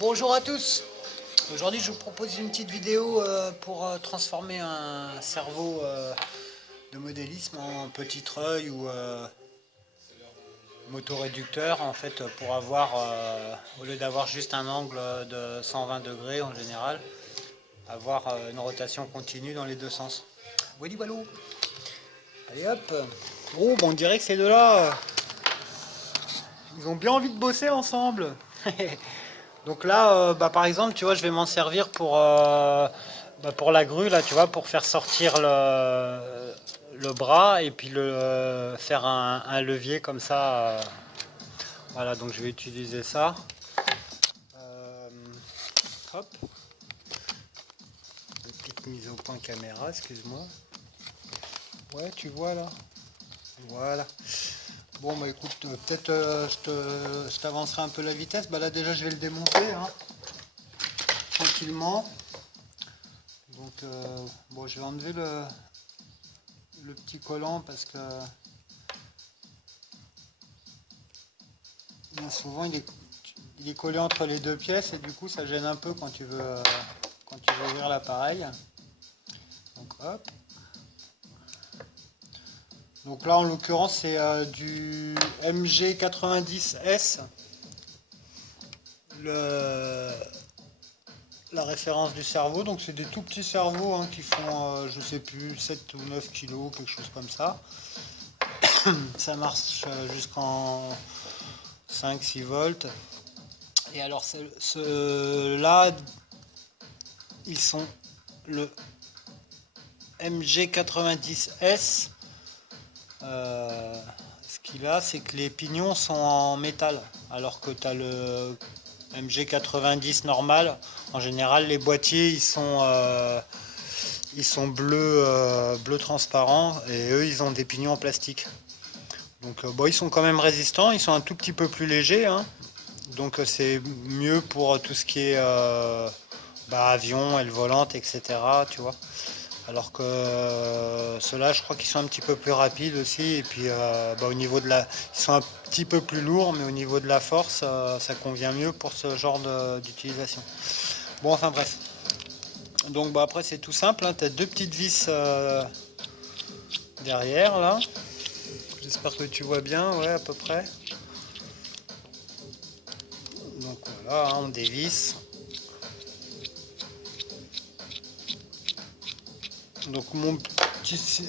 Bonjour à tous. Aujourd'hui je vous propose une petite vidéo pour transformer un cerveau de modélisme en petit treuil ou motoréducteur, en fait, pour avoir, au lieu d'avoir juste un angle de 120 degrés en général, avoir une rotation continue dans les deux sens. Wally Wallo. Allez hop. Oh, bon, on dirait que ces deux-là, ils ont bien envie de bosser ensemble. Donc là, par exemple, tu vois, je vais m'en servir pour la grue, là, tu vois, pour faire sortir le bras et puis faire un levier comme ça. Voilà, donc je vais utiliser ça. Hop. Une petite mise au point caméra, excuse-moi. Ouais, tu vois là. Voilà. Bon, bah écoute, peut-être je t'avancerai un peu la vitesse. Bah là, déjà, je vais le démonter, hein, tranquillement. Donc, bon, je vais enlever le petit collant parce que bien souvent, il est collé entre les deux pièces et du coup, ça gêne un peu quand tu veux ouvrir l'appareil. Donc, hop. Donc là, en l'occurrence, c'est du MG90S. La référence du cerveau, donc c'est des tout petits cerveaux, hein, qui font, je sais plus, 7 ou 9 kilos, quelque chose comme ça. Ça marche jusqu'en 5-6 volts. Et alors ceux-là, ils sont le MG90S. Ce qu'il a, c'est que les pignons sont en métal, alors que tu as le MG90 normal. En général, les boîtiers, ils sont bleu transparent, et eux, ils ont des pignons en plastique. Donc, bon, ils sont quand même résistants. Ils sont un tout petit peu plus légers, hein. Donc, c'est mieux pour tout ce qui est avion, aile volante, etc. Tu vois. Alors que ceux-là, je crois qu'ils sont un petit peu plus rapides aussi. Et puis, au niveau ils sont un petit peu plus lourds, mais au niveau de la force, ça convient mieux pour ce genre d'utilisation. Bon, enfin bref. Donc, après, c'est tout simple, hein. Tu as deux petites vis derrière, là. J'espère que tu vois bien, ouais, à peu près. Donc, voilà, hein, on dévisse. Donc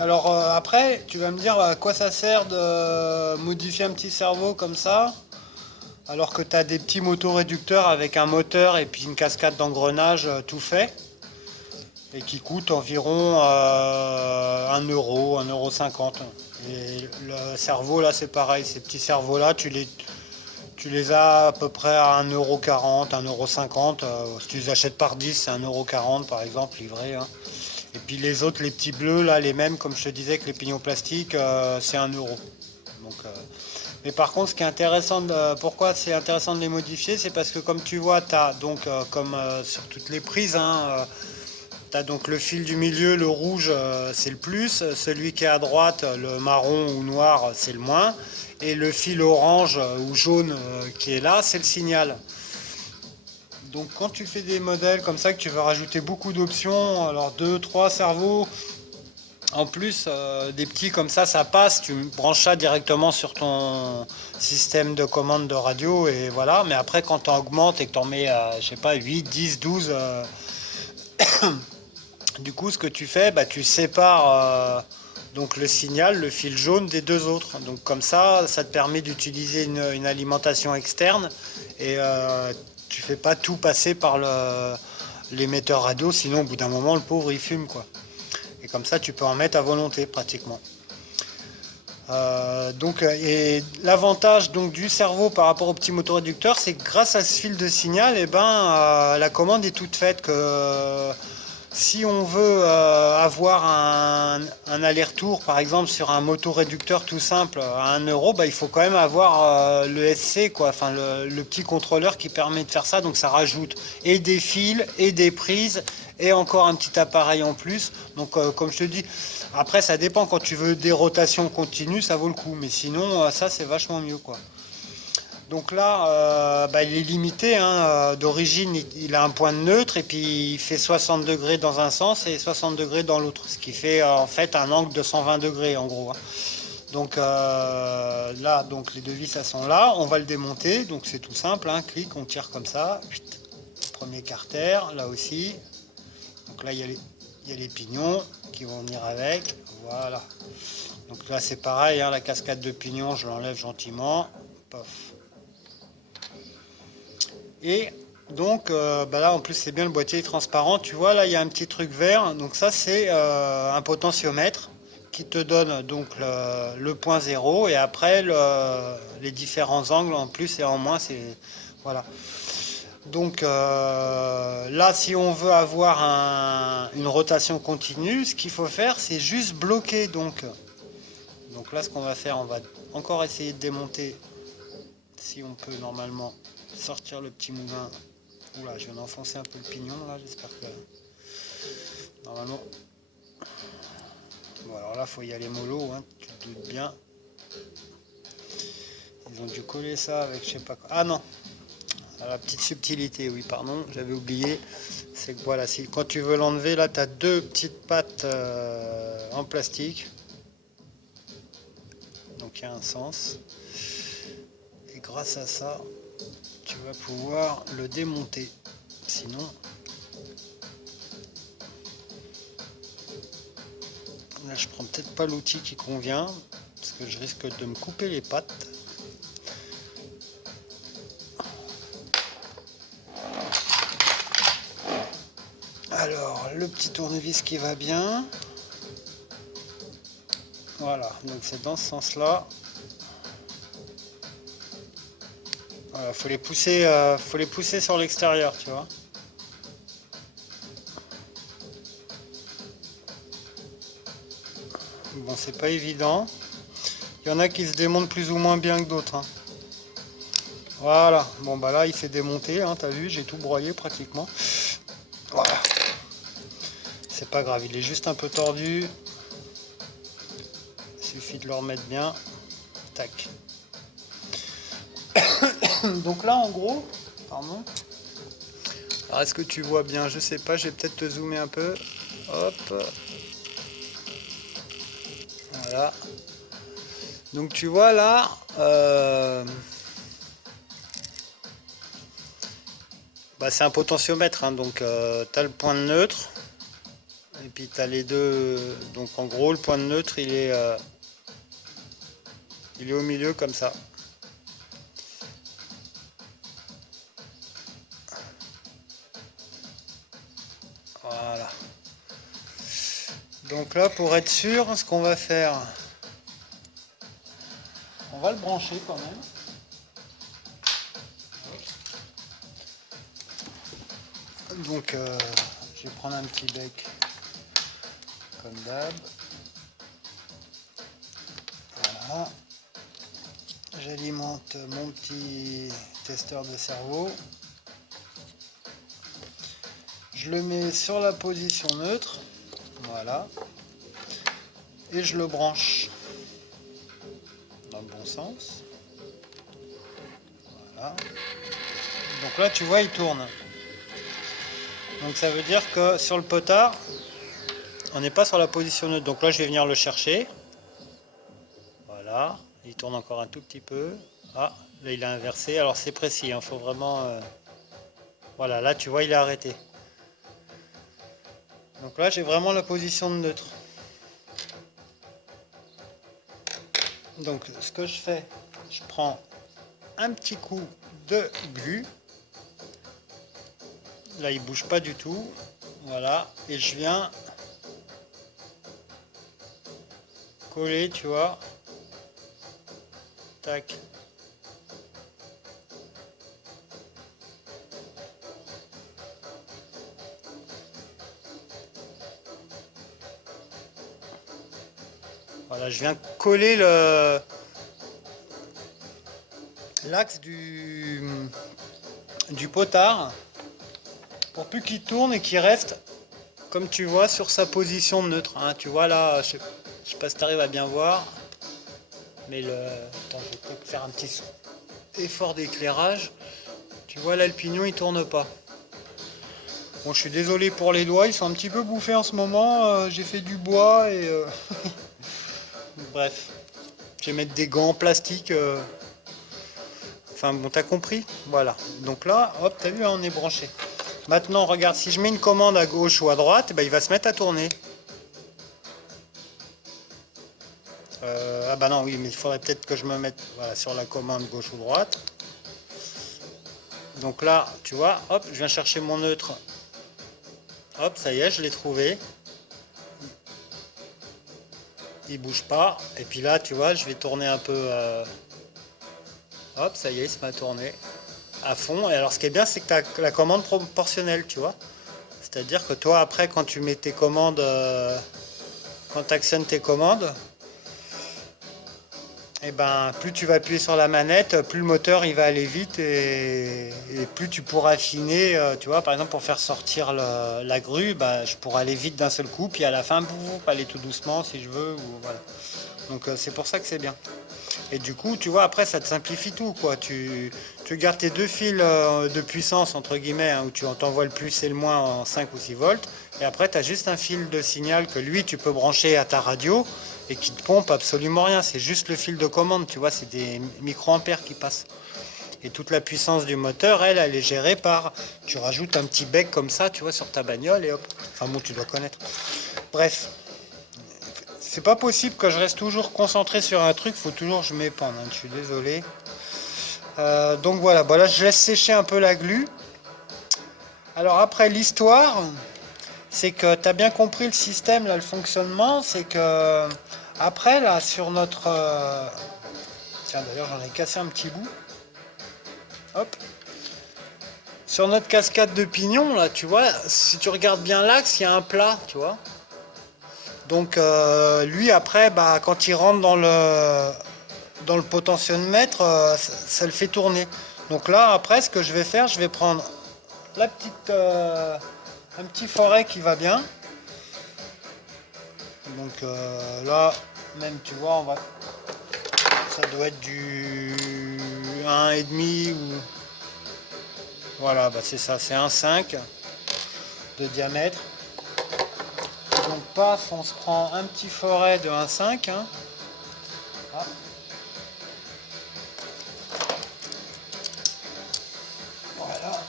alors après, tu vas me dire à quoi ça sert de modifier un petit cerveau comme ça, alors que tu as des petits motoréducteurs avec un moteur et puis une cascade d'engrenages tout fait, et qui coûtent environ 1 euro, 1,50 €. Et le cerveau là, c'est pareil, ces petits cerveaux là, tu les as à peu près à 1,40 €, 1,50 €. Si tu les achètes par 10, c'est 1,40 € par exemple, livré, hein. Et puis les autres, les petits bleus, là, les mêmes, comme je te disais, que les pignons plastiques, c'est 1 euro. Donc, mais par contre, ce qui est intéressant, pourquoi c'est intéressant de les modifier, c'est parce que comme tu vois, tu as donc, comme sur toutes les prises, hein, tu as donc le fil du milieu, le rouge, c'est le plus, celui qui est à droite, le marron ou noir, c'est le moins, et le fil orange ou jaune qui est là, c'est le signal. Donc quand tu fais des modèles comme ça, que tu veux rajouter beaucoup d'options, alors 2-3 cerveaux, en plus des petits comme ça passe, tu branches ça directement sur ton système de commande de radio et voilà. Mais après quand tu augmentes et que tu en mets, je sais pas, 8, 10, 12, du coup ce que tu fais, tu sépares donc le signal, le fil jaune des deux autres. Donc comme ça te permet d'utiliser une alimentation externe et tu fais pas tout passer par l'émetteur radio, sinon au bout d'un moment le pauvre il fume quoi. Et comme ça tu peux en mettre à volonté pratiquement. Et l'avantage donc du cerveau par rapport au petit motoréducteur, c'est que grâce à ce fil de signal, la commande est toute faite. Que si on veut avoir un aller-retour, par exemple sur un motoréducteur tout simple à 1 euro, il faut quand même avoir le SC, quoi, enfin le petit contrôleur qui permet de faire ça. Donc ça rajoute et des fils et des prises et encore un petit appareil en plus. Donc comme je te dis, après ça dépend, quand tu veux des rotations continues, ça vaut le coup. Mais sinon ça c'est vachement mieux, quoi. Donc là, il est limité, hein. D'origine, il a un point de neutre et puis il fait 60 degrés dans un sens et 60 degrés dans l'autre, ce qui fait en fait un angle de 120 degrés en gros, hein. Donc là, donc les deux vis elles sont là, on va le démonter, donc c'est tout simple, hein. Clic, on tire comme ça, premier carter, là aussi. Donc là il y a les pignons qui vont venir avec, voilà. Donc là c'est pareil, hein, la cascade de pignons, je l'enlève gentiment, pof. Et donc là en plus c'est bien, le boîtier est transparent, tu vois là il y a un petit truc vert, donc ça c'est un potentiomètre qui te donne donc le point 0 et après les différents angles en plus et en moins, c'est voilà. Donc là si on veut avoir une rotation continue, ce qu'il faut faire c'est juste bloquer, donc là ce qu'on va faire, on va encore essayer de démonter si on peut normalement sortir le petit moulin. Oula, je viens d'enfoncer un peu le pignon là, j'espère que normalement. Bon, alors là faut y aller mollo, hein, tu te doutes bien. Ils ont dû coller ça avec je sais pas quoi. Ah non, la petite subtilité, oui pardon, j'avais oublié. C'est que voilà, si quand tu veux l'enlever, là tu as deux petites pattes en plastique. Donc il y a un sens. Et grâce à ça, tu vas pouvoir le démonter. Sinon, là je prends peut-être pas l'outil qui convient, parce que je risque de me couper les pattes. Alors, le petit tournevis qui va bien. Voilà, donc c'est dans ce sens-là. Voilà, faut les pousser sur l'extérieur, tu vois. Bon, c'est pas évident. Il y en a qui se démontent plus ou moins bien que d'autres, hein. Voilà, bon bah là il s'est démonté, hein, t'as vu, j'ai tout broyé pratiquement. Voilà. C'est pas grave, il est juste un peu tordu. Il suffit de le remettre bien. Tac. Donc là en gros, pardon. Alors est-ce que tu vois bien? Je sais pas, je vais peut-être te zoomer un peu. Hop. Voilà. Donc tu vois là, c'est un potentiomètre, hein, donc tu as le point de neutre et puis tu as les deux. Donc en gros le point de neutre il est au milieu comme ça. Voilà. Donc là pour être sûr, ce qu'on va faire, on va le brancher quand même. Donc je vais prendre un petit bec comme d'hab. Voilà. J'alimente mon petit testeur de cerveau. Je le mets sur la position neutre. Voilà. Et je le branche dans le bon sens. Voilà. Donc là tu vois il tourne. Donc ça veut dire que sur le potard, on n'est pas sur la position neutre. Donc là je vais venir le chercher. Voilà. Il tourne encore un tout petit peu. Ah, là il a inversé. Alors c'est précis, il faut vraiment... Voilà, là tu vois il est arrêté. Donc là j'ai vraiment la position de neutre. Donc ce que je fais, je prends un petit coup de glu. Là il bouge pas du tout. Voilà. Et je viens coller, tu vois. Tac. Voilà, je viens coller l'axe du potard pour plus qu'il tourne et qu'il reste, comme tu vois, sur sa position neutre, hein. Tu vois là, je sais pas si tu arrives à bien voir, mais attends, je vais peut-être faire un petit effort d'éclairage. Tu vois là le pignon il tourne pas. Bon, je suis désolé pour les doigts, ils sont un petit peu bouffés en ce moment. J'ai fait du bois et bref, je vais mettre des gants en plastique. Enfin bon, t'as compris. Voilà. Donc là, hop, t'as vu, hein, on est branché. Maintenant, regarde, si je mets une commande à gauche ou à droite, bah, il va se mettre à tourner. Ah bah non, oui, mais il faudrait peut-être que je me mette voilà, sur la commande gauche ou droite. Donc là, tu vois, hop, je viens chercher mon neutre. Hop, ça y est, je l'ai trouvé. Il bouge pas. Et puis là, tu vois, je vais tourner un peu. Hop, ça y est, il se met à tourner à fond. Et alors, ce qui est bien, c'est que tu as la commande proportionnelle, tu vois. C'est-à-dire que toi, après, quand tu mets tes commandes, quand tu actionnes tes commandes, et ben, plus tu vas appuyer sur la manette, plus le moteur il va aller vite et plus tu pourras affiner. Tu vois, par exemple, pour faire sortir la grue, bah, je pourrais aller vite d'un seul coup, puis à la fin, boum, aller tout doucement si je veux. Ou, voilà. Donc, c'est pour ça que c'est bien. Et du coup, tu vois, après, ça te simplifie tout, quoi. Tu gardes tes deux fils de puissance, entre guillemets, hein, où tu t'envoies le plus et le moins en 5 ou 6 volts. Et après, tu as juste un fil de signal que lui, tu peux brancher à ta radio et qui te pompe absolument rien. C'est juste le fil de commande, tu vois, c'est des micro-ampères qui passent. Et toute la puissance du moteur, elle est gérée par... Tu rajoutes un petit bec comme ça, tu vois, sur ta bagnole et hop. Enfin bon, tu dois connaître. Bref, c'est pas possible que je reste toujours concentré sur un truc, faut toujours que je m'épande, hein, je suis désolé. Donc voilà, bon là je laisse sécher un peu la glu. Alors après l'histoire, c'est que tu as bien compris le système, là, le fonctionnement, c'est que après là sur notre... Tiens d'ailleurs j'en ai cassé un petit bout. Hop. Sur notre cascade de pignon, là, tu vois, si tu regardes bien l'axe, il y a un plat, tu vois. Donc lui après, bah, quand il rentre dans le potentiomètre, ça le fait tourner. Donc là, après, ce que je vais faire, je vais prendre un petit forêt qui va bien. Donc là, même tu vois, ça doit être du 1,5 ou voilà, bah c'est ça, c'est 1,5 de diamètre. Donc paf, on se prend un petit forêt de 1,5. Hein. Ah. Voilà.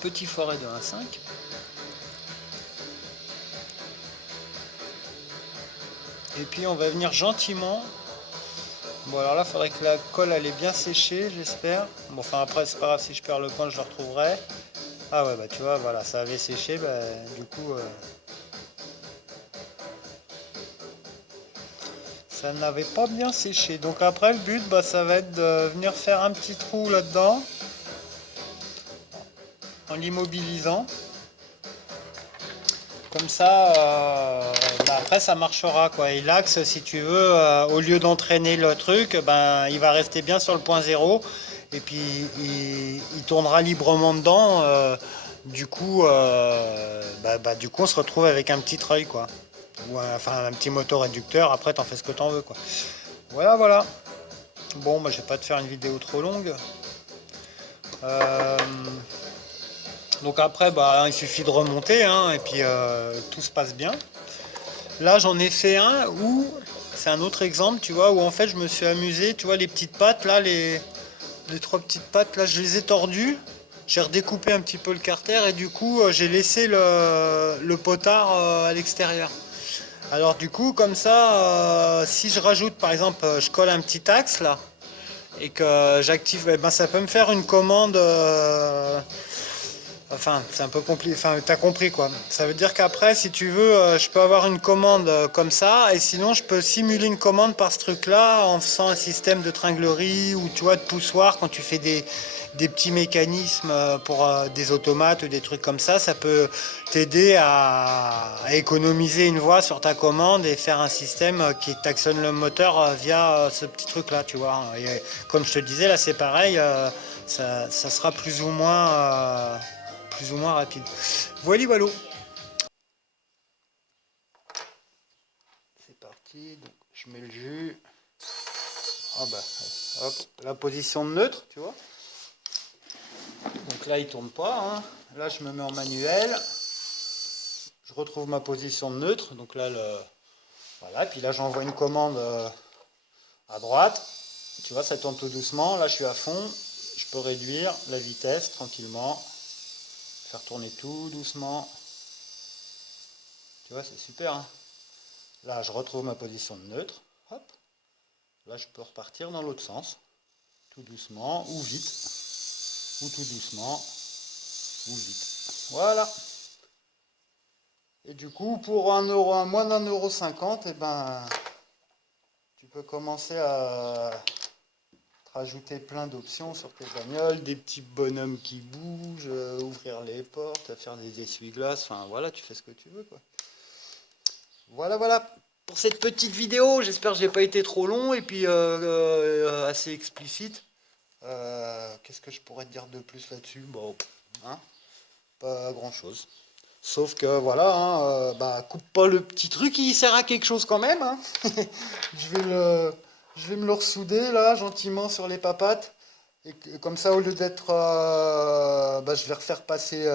Petit forêt de 1,5. Et puis on va venir gentiment. Bon alors là il faudrait que la colle elle est bien séchée, j'espère. Bon enfin après c'est pas grave, si je perds le point je le retrouverai. Ah ouais bah tu vois voilà, ça avait séché, bah du coup ça n'avait pas bien séché. Donc après le but bah ça va être de venir faire un petit trou là-dedans en l'immobilisant. Comme ça, bah après ça marchera quoi. Et l'axe, si tu veux, au lieu d'entraîner le truc, ben il va rester bien sur le point zéro et puis il tournera librement dedans. Du coup, on se retrouve avec un petit treuil quoi. Ou enfin un petit moteur réducteur. Après, t'en fais ce que t'en veux quoi. Voilà, voilà. Bon, bah, je vais pas te faire une vidéo trop longue. Euh, donc après, bah, il suffit de remonter hein, et puis tout se passe bien. Là, j'en ai fait un où, c'est un autre exemple, tu vois, où en fait je me suis amusé, tu vois, les petites pattes, là, les trois petites pattes, là, je les ai tordues. J'ai redécoupé un petit peu le carter et du coup, j'ai laissé le potard à l'extérieur. Alors du coup, comme ça, si je rajoute, par exemple, je colle un petit axe là et que j'active, eh ben, ça peut me faire une commande. Enfin, c'est un peu compliqué. Enfin, t'as compris quoi. Ça veut dire qu'après, si tu veux, je peux avoir une commande comme ça, et sinon, je peux simuler une commande par ce truc-là en faisant un système de tringlerie ou tu vois de poussoir quand tu fais des petits mécanismes pour des automates ou des trucs comme ça. Ça peut t'aider à économiser une voie sur ta commande et faire un système qui t'actionne le moteur via ce petit truc-là, tu vois. Et comme je te disais, là, c'est pareil. Ça sera plus ou moins rapide. Voilà, voilà. C'est parti, donc je mets le jus. Ah bah, hop, la position de neutre, tu vois. Donc là, il tourne pas, hein. Là, je me mets en manuel. Je retrouve ma position de neutre. Donc là, voilà. Puis là, j'envoie une commande à droite. Tu vois, ça tourne tout doucement. Là, je suis à fond. Je peux réduire la vitesse tranquillement. Faire tourner tout doucement. Tu vois, c'est super, hein. Là, je retrouve ma position de neutre. Hop. Là, je peux repartir dans l'autre sens. Tout doucement ou vite. Ou tout doucement ou vite. Voilà. Et du coup, pour moins d'1,50 €, eh ben, tu peux commencer à te rajouter plein d'options sur tes bagnoles, des petits bonhommes qui bougent, ouvrir les portes, faire des essuie-glaces, enfin voilà, tu fais ce que tu veux, quoi. Voilà, voilà pour cette petite vidéo. J'espère que j'ai pas été trop long et puis assez explicite. Qu'est-ce que je pourrais te dire de plus là-dessus? Bon, hein, pas grand-chose. Sauf que voilà, hein, bah, coupe pas le petit truc, il sert à quelque chose quand même, hein. Je vais me le ressouder là, gentiment sur les papates. Et comme ça, au lieu d'être, bah, je vais refaire passer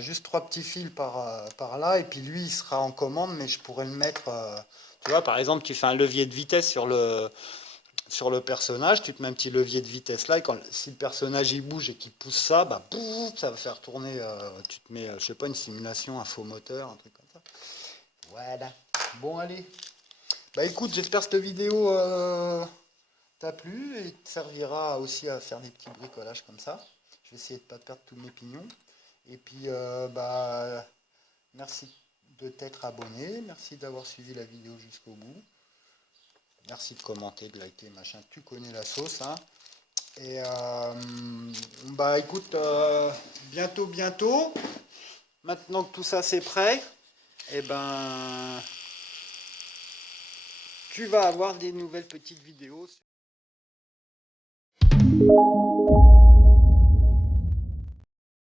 juste 3 petits fils par là. Et puis lui, il sera en commande, mais je pourrais le mettre. Tu vois, par exemple, tu fais un levier de vitesse sur le personnage, tu te mets un petit levier de vitesse là, et si le personnage il bouge et qu'il pousse ça, bah, pouf, ça va faire tourner, tu te mets, je sais pas, une simulation, un faux moteur, un truc comme ça. Voilà. Bon, allez. Bah écoute, j'espère que cette vidéo t'a plu et te servira aussi à faire des petits bricolages comme ça. Je vais essayer de pas perdre tous mes pignons. Et puis, bah, merci de t'être abonné, merci d'avoir suivi la vidéo jusqu'au bout. Merci de commenter, de liker, machin, tu connais la sauce, hein. Et bah écoute, bientôt, maintenant que tout ça c'est prêt, et ben tu vas avoir des nouvelles petites vidéos.